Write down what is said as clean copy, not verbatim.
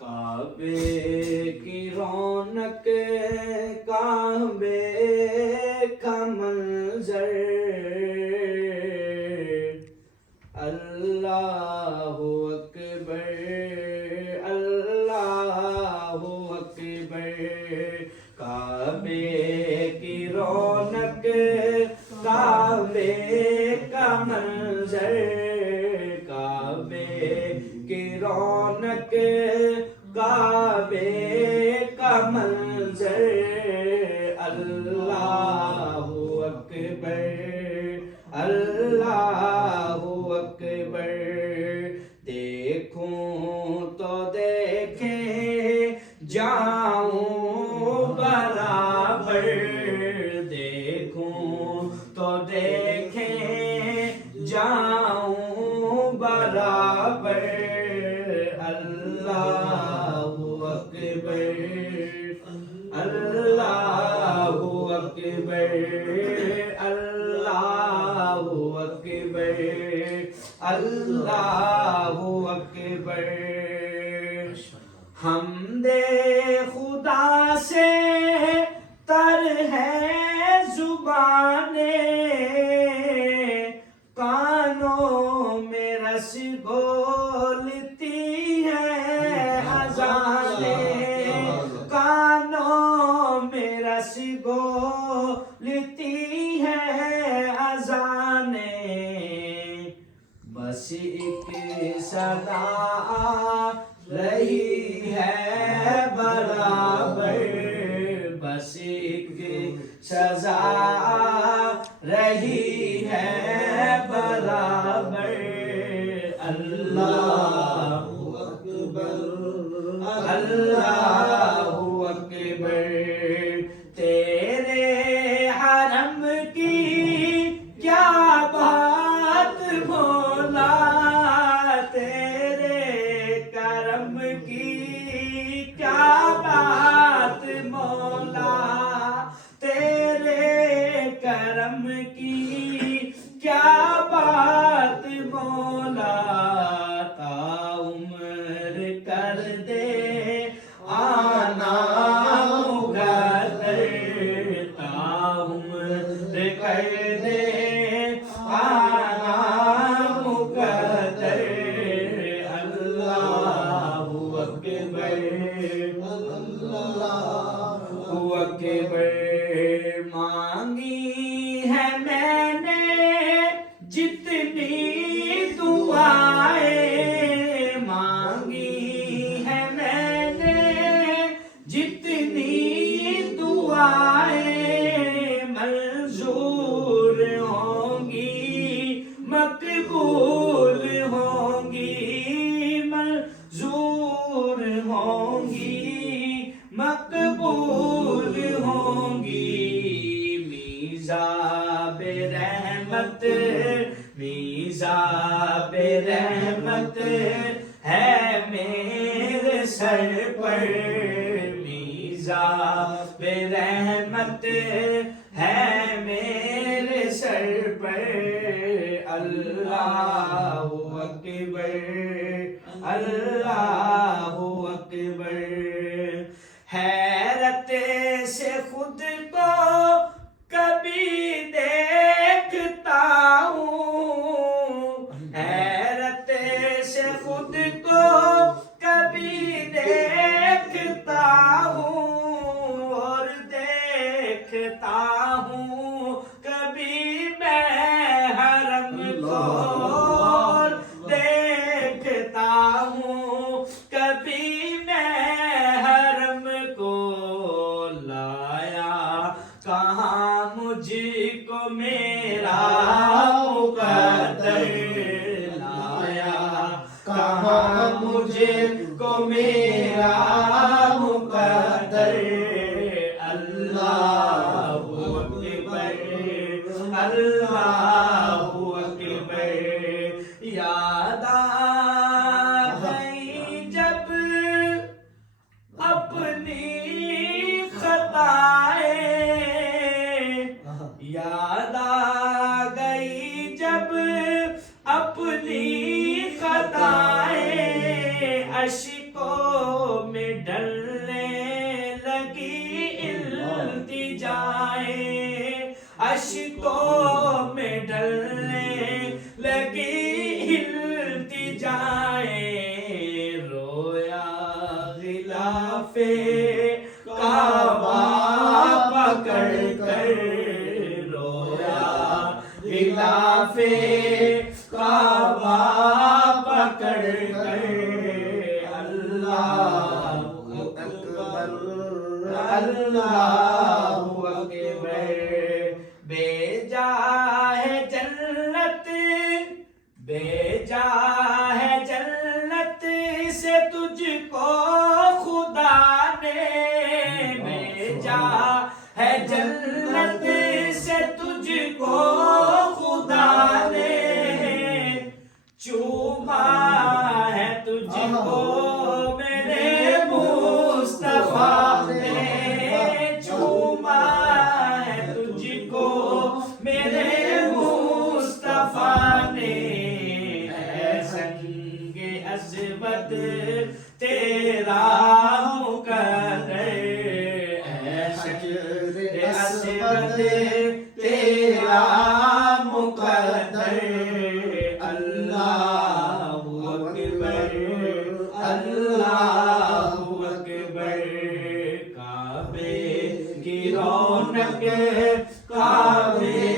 کعبے کی رونق کعبے کا منظر اللہ اکبر اللہ اکبر کعبے کی رونق کعبے کا منظر کعبے کی رونق کعبے کا منظر اللہ اکبر اللہ اکبر دیکھوں تو دیکھیں جاؤں برابر دیکھوں تو دیکھیں جاؤں برابر اللہ اکبر اللہ اکبر اللہ اکبر اللہ اکبر حمد خدا سے تر ہے زبانیں کانوں میں رس گھولتی ہیں اذانیں کانوں میں رس گھولتی ہیں اذانیں بس ایک صدا آ رہی ہے برابر بس ایک سزا رہی ہے برابر اللہ اکبر اللہ اکبر تیرے حرم کی کیا بات بولا تیرے کرم کی کیا بات مولا تیرے کرم کی کیا بات مولا تا عمر کر دے آنا مقدر تا عمر کر دے آنا مقدر اللہ اکبر اللہ اکبر مانگی ہے میں نے جتنی دعائیں مانگی ہے میں نے جتنی دعائیں منظور ہوں گی مقبول ہوں گی منظور ہوں گی مقبول ہوں گی میزاب رحمت میزاب رحمت ہے میرے سر پر میزاب رحمت ہے میرے سر پر اللہ اکبر اللہ اکبر حیرت سے خود کو کبھی دیکھتا ہوں حیرت سے خود کو کبھی دیکھتا ہوں اور دیکھتا ہوں کبھی میں حرم کو اور دیکھتا ہوں کبھی میں حرم کو لایا کہاں مجھ کو میرا مقدر لایا کہاں مجھ کو میرا مقدر اللہ اکبر اللہ اکبر یاد آ گئی جب اپنی خطائیں یاد آ گئی جب اپنی اشکوں میں ڈلنے لگی التجائیں، اشکوں میں ڈلنے لگی التجائیں، رویا غلاف کعبہ پکڑ کر، رویا غلاف کعبہ پکڑ کر، اللہ اکبر اللہ اکبر، بھیجا ہے جنت، بھیجا ہے جنت سے تجھ کو خدا نے، بھیجا ہے جنت سے تجھ کو خدا نے، چوما ہے تجھ کو میرے مصطفیٰ نے، چوما ہے تجھ کو میرے مصطفیٰ نے، اے سنگ اسود تیرا مقرر، اے سنگ اسود تیرا مقدر، اللہ اکبر اللہ اکبر، کعبے کی رونق کعبے